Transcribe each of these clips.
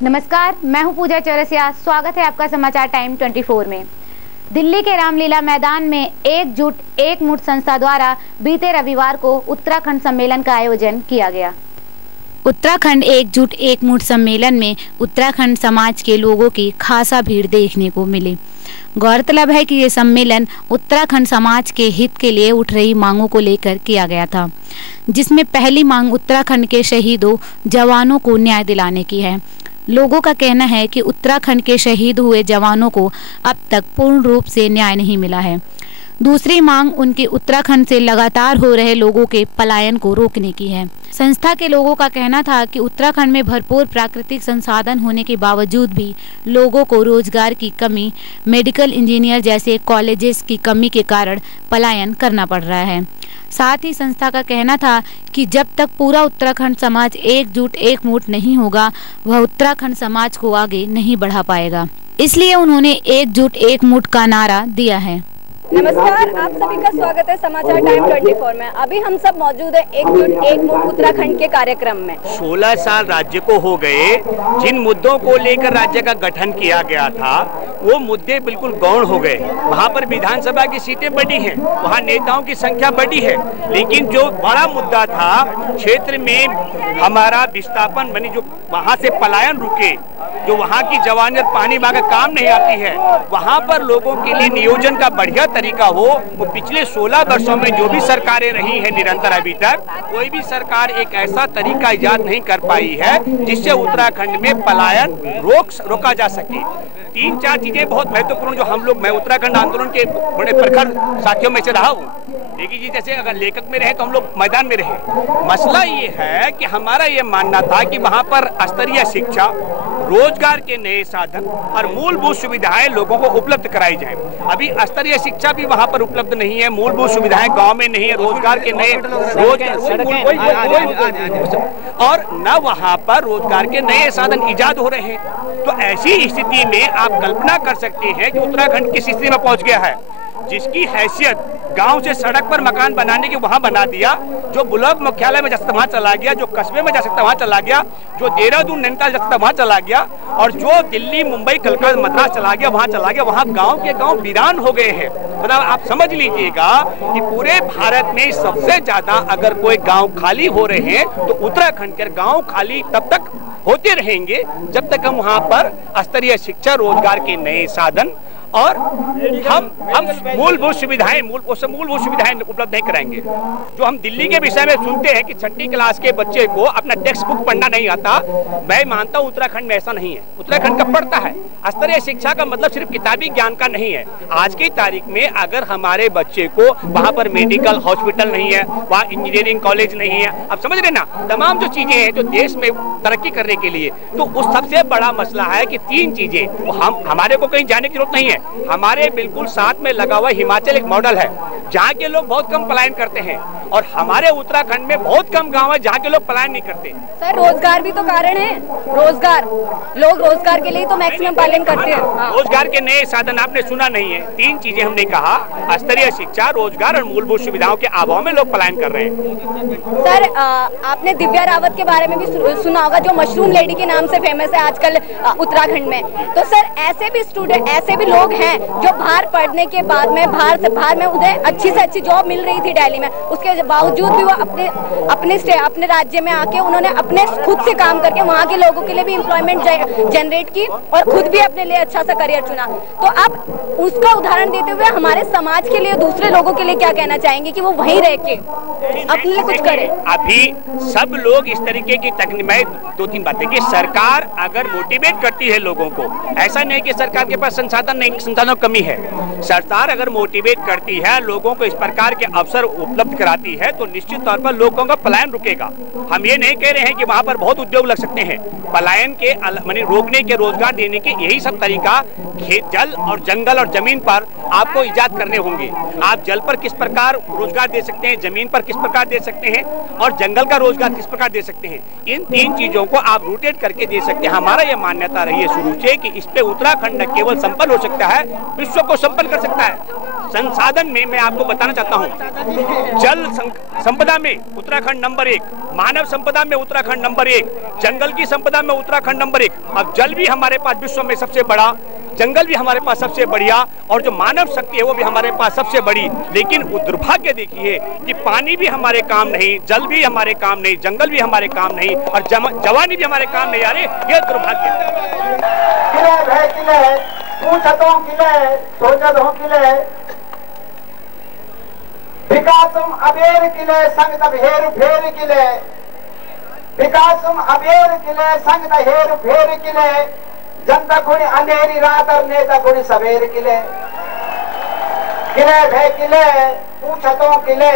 नमस्कार, मैं हूं पूजा चौरसिया। स्वागत है आपका समाचार टाइम 24 में। दिल्ली के रामलीला मैदान में एकजुट एकमुठ संस्था द्वारा बीते रविवार को उत्तराखंड सम्मेलन का आयोजन किया गया। उत्तराखंड एकजुट एकमुठ सम्मेलन में उत्तराखंड समाज के लोगों की खासा भीड़ देखने को मिली। गौरतलब है कि ये सम्मेलन उत्तराखंड समाज के हित के लिए उठ रही मांगों को लेकर किया गया था, जिसमें पहली मांग उत्तराखंड के शहीदों जवानों को न्याय दिलाने की है। लोगों का कहना है कि उत्तराखंड के शहीद हुए जवानों को अब तक पूर्ण रूप से न्याय नहीं मिला है। दूसरी मांग उनके उत्तराखंड से लगातार हो रहे लोगों के पलायन को रोकने की है। संस्था के लोगों का कहना था कि उत्तराखंड में भरपूर प्राकृतिक संसाधन होने के बावजूद भी लोगों को रोजगार की कमी, मेडिकल इंजीनियर जैसे कॉलेजेस की कमी के कारण पलायन करना पड़ रहा है। साथ ही संस्था का कहना था कि जब तक पूरा उत्तराखंड समाज एकजुट एकमुठ नहीं होगा, वह उत्तराखंड समाज को आगे नहीं बढ़ा पाएगा। इसलिए उन्होंने एकजुट एकमुठ का नारा दिया है। नमस्कार, आप सभी का स्वागत है समाचार टाइम 24 में। अभी हम सब मौजूद है एकजुट एकमुठ उत्तराखंड के कार्यक्रम में। 16 साल राज्य को हो गए। जिन मुद्दों को लेकर राज्य का गठन किया गया था वो मुद्दे बिल्कुल गौण हो गए। वहाँ पर विधानसभा की सीटें बढ़ी हैं, वहाँ नेताओं की संख्या बढ़ी है, लेकिन जो बड़ा मुद्दा था क्षेत्र में हमारा विस्थापन बनी, जो वहाँ से पलायन रुके, जो वहाँ की जवानियत पानी मांगे काम नहीं आती है, वहाँ पर लोगों के लिए नियोजन का बढ़िया तरीका हो। वो पिछले 16 वर्षों में जो भी सरकारें रही है निरंतर, अभी तक कोई भी सरकार एक ऐसा तरीका इजाद नहीं कर पाई है जिससे उत्तराखंड में पलायन रोका जा सके। 3-4 चीजें बहुत महत्वपूर्ण जो हम लोग, मैं उत्तराखंड आंदोलन के बड़े प्रखर साथियों में से रहा हूँ। देखिए जी, जैसे अगर लेखक में रहे तो हम लोग मैदान में रहे। मसला ये है कि हमारा ये मानना था कि वहाँ पर स्तरीय शिक्षा, रोजगार के नए साधन और मूलभूत सुविधाएं लोगों को उपलब्ध कराई जाए। अभी स्तरीय शिक्षा भी वहाँ पर उपलब्ध नहीं है, मूलभूत सुविधाएं गांव में नहीं है, रोजगार के नए और न वहाँ पर रोजगार के नए साधन इजाद हो रहे हैं। तो ऐसी स्थिति में आप कल्पना कर सकते हैं कि उत्तराखंड किस स्थिति में पहुंच गया है, जिसकी हैसियत गांव से सड़क पर मकान बनाने की वहां बना दिया, जो ब्लॉक मुख्यालय में जा सकता वहां चला गया, जो कस्बे में जा सकता वहां चला गया, जो देहरादून नैनीताल जा सकता वहां चला गया, और जो दिल्ली मुंबई कलकत्ता मद्रास चला गया वहां चला गया। वहां गांव के गांव वीरान हो गए हैं। मतलब आप समझ लीजिएगा कि पूरे भारत में सबसे ज्यादा अगर कोई गाँव खाली हो रहे हैं तो उत्तराखंड के गाँव खाली तब तक होते रहेंगे जब तक हम वहां पर स्तरीय शिक्षा, रोजगार के नए साधन और हम मूलभूत सुविधाएं उपलब्ध नहीं कराएंगे। जो हम दिल्ली के विषय में सुनते हैं कि 6ठी क्लास के बच्चे को अपना टेक्स्ट बुक पढ़ना नहीं आता, मैं मानता हूं उत्तराखंड में ऐसा नहीं है। उत्तराखंड का पढ़ता है। स्तरीय शिक्षा का मतलब सिर्फ किताबी ज्ञान का नहीं है। आज की तारीख में अगर हमारे बच्चे को वहां पर मेडिकल हॉस्पिटल नहीं है, वहाँ इंजीनियरिंग कॉलेज नहीं है, अब समझ रहे ना, तमाम जो चीजें हैं जो देश में तरक्की करने के लिए, तो उस सबसे बड़ा मसला है कि 3 चीजें हमारे को कहीं जाने की जरूरत नहीं है। हमारे बिल्कुल साथ में लगा हुआ हिमाचल एक मॉडल है जहाँ के लोग बहुत कम पलायन करते हैं, और हमारे उत्तराखंड में बहुत कम गांव है जहाँ के लोग पलायन नहीं करते। सर, रोजगार भी तो कारण है। रोजगार, लोग रोजगार के लिए तो मैक्सिमम पलायन करते हैं। रोजगार के नए साधन आपने सुना नहीं है। 3 चीजें हमने कहा, स्तरीय शिक्षा, रोजगार और मूलभूत सुविधाओं के अभाव में लोग पलायन कर रहे हैं। सर, आपने दिव्या रावत के बारे में भी सुना होगा, जो मशरूम लेडी के नाम से फेमस है आजकल उत्तराखंड में। तो सर, ऐसे भी स्टूडेंट, ऐसे भी लोग हैं जो बाहर पढ़ने के बाद में बाहर में उन्हें अच्छी से अच्छी जॉब मिल रही थी दिल्ली में, उसके बावजूद भी वो अपने राज्य में आके उन्होंने अपने खुद से काम करके वहाँ के लोगों के लिए भी एम्प्लॉयमेंट जनरेट की और खुद भी अपने लिए अच्छा सा करियर चुना। तो आप उसका उदाहरण देते हुए हमारे समाज के लिए, दूसरे लोगों के लिए क्या कहना चाहेंगे कि वो वहीं रह के अपने लिए कुछ करें? अभी सब लोग इस तरीके की मैं 2-3 बातें कि सरकार अगर मोटिवेट करती है लोगों को, ऐसा नहीं कि सरकार के पास संसाधन नहीं, संसाधनों की कमी है। सरकार अगर मोटिवेट करती है, लोगों को इस प्रकार के अवसर उपलब्ध कराती है, तो निश्चित तौर पर लोगों का पलायन रुकेगा। हम ये नहीं कह रहे हैं कि वहाँ पर बहुत उद्योग लग सकते हैं। पलायन के माने रोकने के, रोजगार देने के यही सब तरीका खेत, जल और जंगल और जमीन पर आपको इजाद करने होंगे। आप जल पर किस प्रकार रोजगार दे सकते हैं, जमीन पर किस प्रकार दे सकते हैं, और जंगल का रोजगार किस प्रकार दे सकते हैं। इन 3 चीजों को आप रूटेड करके दे सकते हैं। हमारा यह मान्यता रही है शुरू से कि इस पे उत्तराखंड न केवल संपन्न हो सकता है, विश्व को संपन्न कर सकता है। संसाधन में मैं आपको बताना चाहता हूँ, जल संपदा में उत्तराखंड नंबर 1, मानव संपदा में उत्तराखंड नंबर 1, जंगल की संपदा में उत्तराखंड नंबर 1। अब जल भी हमारे पास विश्व में सबसे बड़ा, जंगल भी हमारे पास सबसे बढ़िया, और जो मानव शक्ति है वो भी हमारे पास सबसे बड़ी। लेकिन वो दुर्भाग्य देखिए कि पानी भी हमारे काम नहीं, जल भी हमारे काम नहीं, जंगल भी हमारे काम नहीं, और जवानी भी हमारे काम नहीं। अरे ये दुर्भाग्य विकासम अबेर किले संगत हेर फेर किले, विकासम अबेर किले संगत हेर फेर किले, जनता खुणी अंधेरी रात और नेता खुणी सवेर किले, किले भे किले पूछतों किले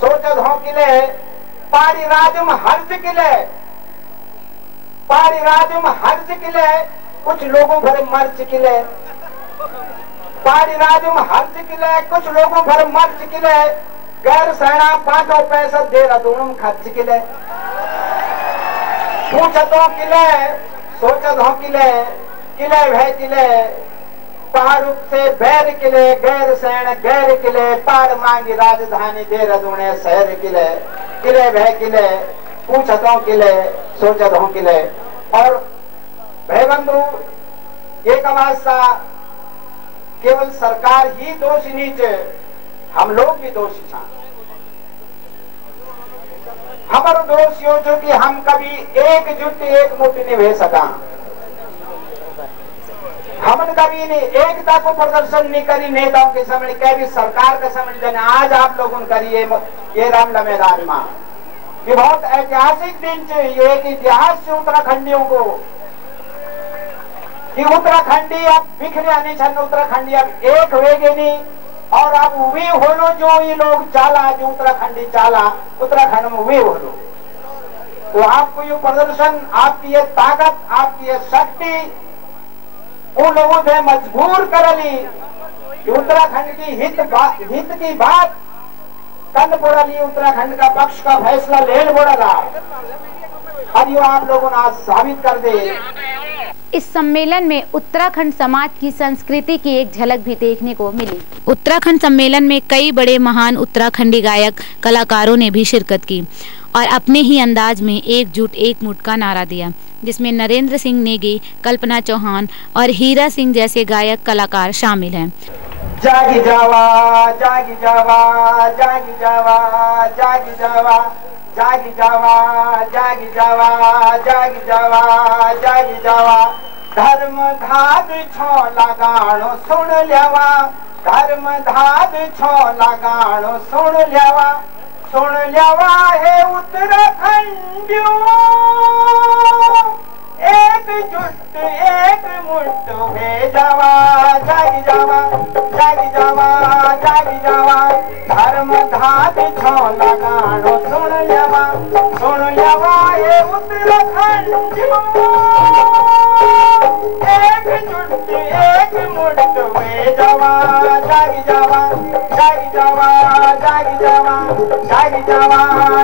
सोचतों किले, पारी राजम हर्ष किले, पारी राजम हर्ष किले, कुछ लोगों भर मर्च किले, पारी राजम हर्ष किले, कुछ लोगों भर मर्च किले, गैर सेना 5 पैसा देहरादून खर्च किले, पूछतों किले सोचतों किले, किले भय किले, पहाड़ से बैर किले, गैर सैन गैर किले, पार मांगी राजधानी देहरादून शहर किले, किले भय किले, पूछतों किले सोचतों किले। और भाई बंधु, एक अवस्था केवल सरकार ही दोषी नीचे, हम लोग भी दोषी था। हमारे दोषियों जो कि हम कभी एकजुट एक मुठ नहीं भेज सका, हमने कभी नहीं एकता को प्रदर्शन नहीं करी नेताओं के सामने, कभी सरकार का समझ देना। आज आप लोगों ने करिए ये रामला मैदान में, ये बहुत ऐतिहासिक दिन से, ये एक इतिहास से उत्तराखंडियों को कि उत्तराखंडी अब बिखरे नहीं छन, उत्तराखंडी अब एक हुए नहीं, और अब वे होलो जो ये लोग चाला, जो उत्तराखंडी चाला उत्तराखंड में वे होलो। तो आपको ये प्रदर्शन, आपकी ये ताकत, आपकी ये शक्ति उन लोगों ने मजबूर कर ली कि उत्तराखंड की हित की बात कंध बोड़ा ली, उत्तराखंड का पक्ष का फैसला लेन बोड़ा था। अब ये आप लोगों ने आज साबित कर दे। इस सम्मेलन में उत्तराखंड समाज की संस्कृति की एक झलक भी देखने को मिली। उत्तराखंड सम्मेलन में कई बड़े महान उत्तराखंडी गायक कलाकारों ने भी शिरकत की और अपने ही अंदाज में एकजुट एक मुठ का नारा दिया, जिसमें नरेंद्र सिंह नेगी, कल्पना चौहान और हीरा सिंह जैसे गायक कलाकार शामिल हैं। जागी जावा जागी जावा जागी जावा जागी जावा जागी जावा जागी जावा जागी जावा जागी जावा, धर्म धाद छो लगाणो सुन लेवा, धर्म धाद छो लगाणो सुन लेवा हे उत्तराखंडियों, एकजुट एक मुठ हो जावा, जागी जावा जागी जावा जागी जावा, धर्म धाद छो लगाणो सुन लेवा हे उत्तराखंडियों, एकजुट एक मुठ हो जावा, जागी जावा जागी जावा जागी जावा जागी जावा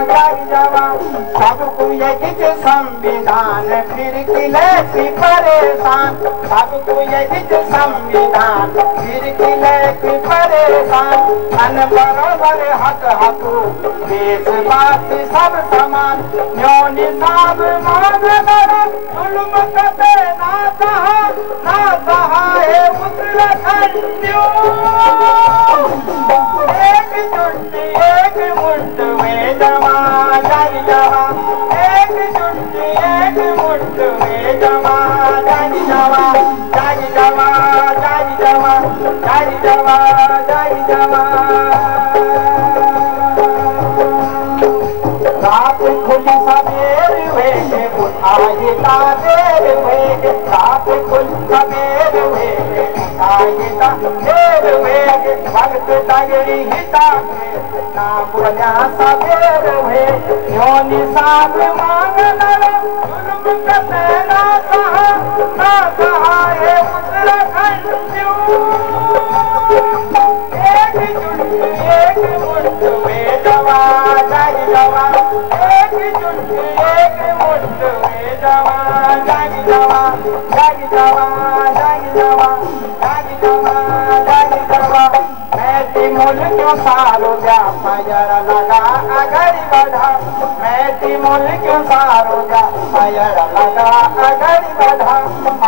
जागी जावा, सबको यही संविधान फिर किले परेशान, सबको यही संविधान फिर किले परेशान, धन बराबर हक हकू देशवासी सब समान, न्यो निसाब मांग लड़ो जुल्म कते ना सहा हे उत्तराखंडियों, एकजुट एक मुठ में जमा, जागी जावा एकजुट एक मुठ में जमा, जागी जावा जागी जावा जागी जावा जागी जावा जागी जावा, रात खुली सवेर हुए उठाए ताबेर हुए, रात खुली सवेर हुए उठाए ताबेर हुए, भक्त तगड़ी हिता ना बोला सवेर हुए, यो निसाब मांग लड़ो जुल्म कते ना सहा हे उत्तराखंडियों, एकजुट एक मुठ में जवा, जागी जावा एकजुट एक मुठ में जवा, जागी जावा जागी जावा जागी जावा जागी जावा जागी जावा, तिमुल क्यों सारो जा पैर लगा अगड़ी बढ़ा, मैं तिमुल क्यों सारो जा पैर लगा अगड़ी बढ़ा,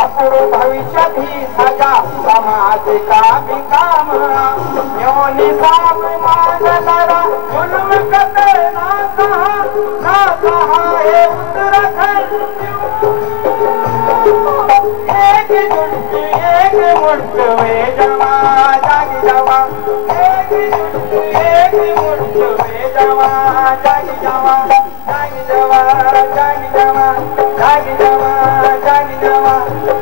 अपुर भविष्य भी सजा समाज का भी काम, यो निसाब मान लड़ा जुल्म कते ना कहा ये उत्तराखंड, एक मुठ वे जवा जागी जवा, एक मुठ वे जवा जागी जवा, जागी जवा जागी जवा जागी जवा जागी जवा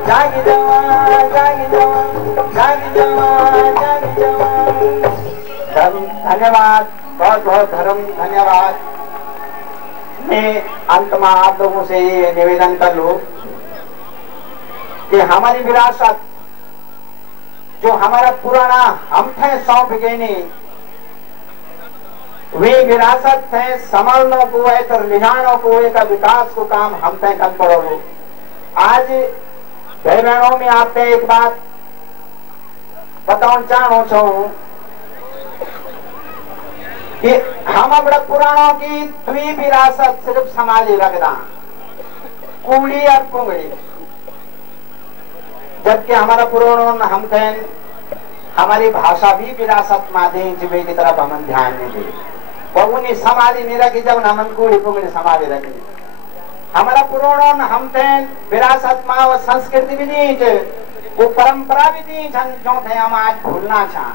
जागी जवा जागी जवा जागी जवा जागी जवा। धन्यवाद, बहुत बहुत धन्यवाद। मैं अंत में आप लोगों से ये निवेदन कर लूं कि हमारी विरासत जो हमारा पुराना हम थे सौंप गए, वे विरासत थे संभालने को है तो लिजानों को है का विकास को काम हम थे कर पड़ो। आज भाई बहनों में आपने एक बात बताऊं चाहूं छूं कि हम अपने पुराणों की द्वि विरासत सिर्फ संभाली रखना, कुड़ी और पुंगड़ी, जबकि हमारा पुराणों हम थे हमारी भाषा भी विरासत माध्यम जीवे की तरफ हम ध्यान नहीं दे, वो उन्हें संभाली नहीं रखी जब हम कुड़ी पुंगड़ी संभाली रखी। हमारा पुराणों हम थे विरासत में वो संस्कृति भी नहीं थे, वो परंपरा भी नहीं जो थे हम आज भूलना चाह।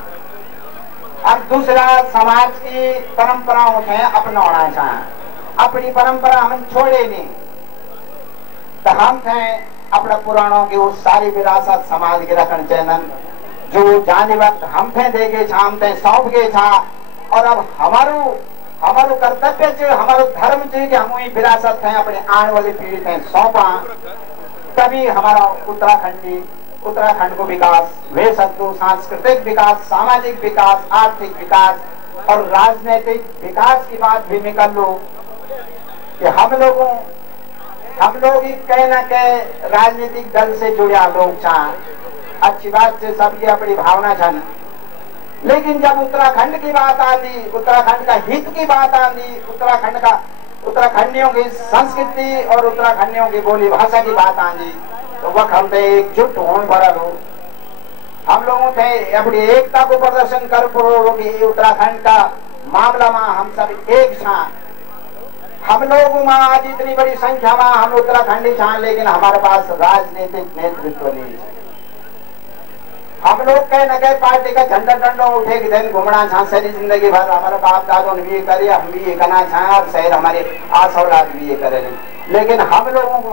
अब दूसरा समाज की परंपराओं थे अपनाना चाह, अपनी परंपरा हम छोड़े नहीं, तो हम थे अपने पुराणों की वो सारी विरासत समाज के रखन चैनन जो जाने वक्त हम थे देगे छा, हम थे सौंप गए छा। और अब हमारो कर्तव्य चे, हमारो धर्म चे कि हम वही विरासत है अपने आने वाली पीढ़ी थे सौंपा, तभी हमारा उत्तराखंड को विकास वे सकते, सांस्कृतिक विकास, सामाजिक विकास, आर्थिक विकास और राजनीतिक विकास की बात भी निकल लो कि हम लोग ही कहीं ना कहीं राजनीतिक दल से जुड़े लोग चाह, अच्छी बात से सबकी अपनी भावना छन, लेकिन जब उत्तराखंड की बात आती, उत्तराखंड का हित की बात आती, उत्तराखंडियों की संस्कृति और उत्तराखंडियों की बोली भाषा की बात आती, तो वक्त हम थे एकजुट होने बड़ा लोग, हम लोगों थे अपनी एकता को प्रदर्शन कर पड़ो कि उत्तराखंड का मामला में हम सब एक छा। हम लोग में आज इतनी बड़ी संख्या में हम उत्तराखंडी छा, लेकिन हमारे पास राजनीतिक नेतृत्व नहीं है। हम लोग कहीं न कहीं पार्टी का झंडा डंडो उठे कि दिन घूमना छा सारी जिंदगी भर, हमारे बाप दादों ने भी ये करे, हम भी ये करना चाहे और शहर हमारे आस औलाद भी ये करे, लेकिन हम लोगों को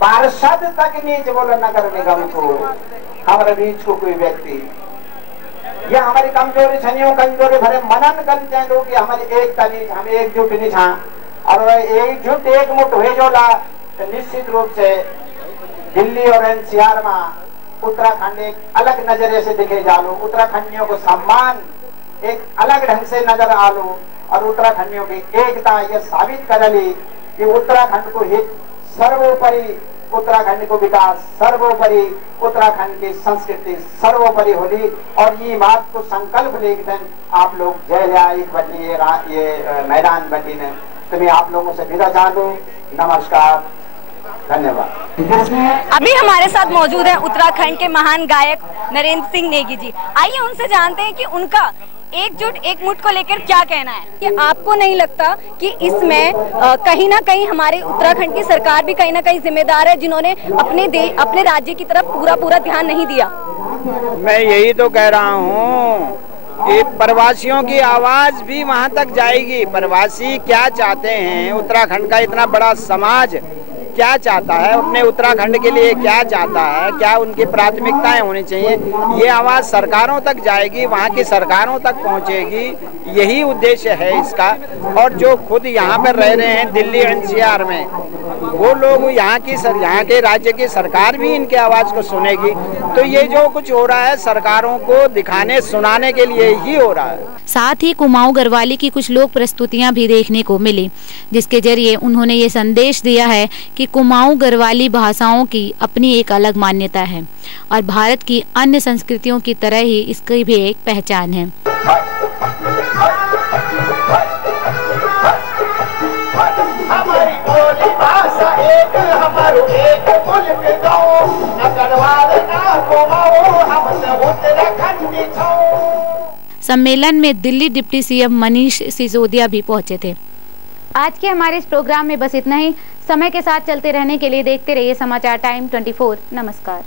पार्षद तक नीचे बोला नगर निगम को, हमारे बीच को कोई व्यक्ति, यह हमारी कमजोरी छनियों कमजोरी भरे मनन कर चाहिए कि हमारी एकता नहीं, हम एकजुट नहीं छा, और एकजुट एक मुठ हुए जो ला, तो निश्चित रूप से दिल्ली और एनसीआर में उत्तराखंड एक अलग नजरिए से दिखे जालो, उत्तराखंडियों को सम्मान एक अलग ढंग से नजर आलो, और उत्तराखंडियों की एकता यह साबित कर ली कि उत्तराखंड को हित सर्वोपरि, उत्तराखंड को विकास सर्वोपरि, उत्तराखंड की संस्कृति सर्वोपरि होली। और ये बात को संकल्प लेकर आप लोग जय जय बटी ये मैदान बटी ने, तो मैं आप लोगों से विदा चाहूँ। नमस्कार, धन्यवाद। अभी हमारे साथ मौजूद है उत्तराखंड के महान गायक नरेंद्र सिंह नेगी जी। आइए उनसे जानते हैं कि उनका एकजुट एक मुठ को लेकर क्या कहना है। कि आपको नहीं लगता कि इसमें कहीं ना कहीं हमारे उत्तराखंड की सरकार भी कहीं ना कहीं जिम्मेदार है, जिन्होंने अपने राज्य की तरफ पूरा ध्यान नहीं दिया? मैं यही तो कह रहा हूँ कि प्रवासियों की आवाज भी वहाँ तक जाएगी। प्रवासी क्या चाहते हैं, उत्तराखंड का इतना बड़ा समाज क्या चाहता है, अपने उत्तराखंड के लिए क्या चाहता है, क्या उनकी प्राथमिकताएं होनी चाहिए, ये आवाज़ सरकारों तक जाएगी, वहाँ की सरकारों तक पहुँचेगी, यही उद्देश्य है इसका। और जो खुद यहाँ पर रह रहे हैं दिल्ली एनसीआर में, वो लोग यहाँ के राज्य की सरकार भी इनकी आवाज़ को सुनेगी। तो ये जो कुछ हो रहा है सरकारों को दिखाने सुनाने के लिए ही हो रहा है। साथ ही कुमाऊं गढ़वाली की कुछ लोक प्रस्तुतियां भी देखने को मिली, जिसके जरिए उन्होंने ये संदेश दिया है कि कि कुमाऊं गढ़वाली भाषाओं की अपनी एक अलग मान्यता है और भारत की अन्य संस्कृतियों की तरह ही इसकी भी एक पहचान है। सम्मेलन में दिल्ली डिप्टी सीएम मनीष सिसोदिया भी पहुंचे थे। आज के हमारे इस प्रोग्राम में बस इतना ही। समय के साथ चलते रहने के लिए देखते रहिए समाचार टाइम 24। नमस्कार।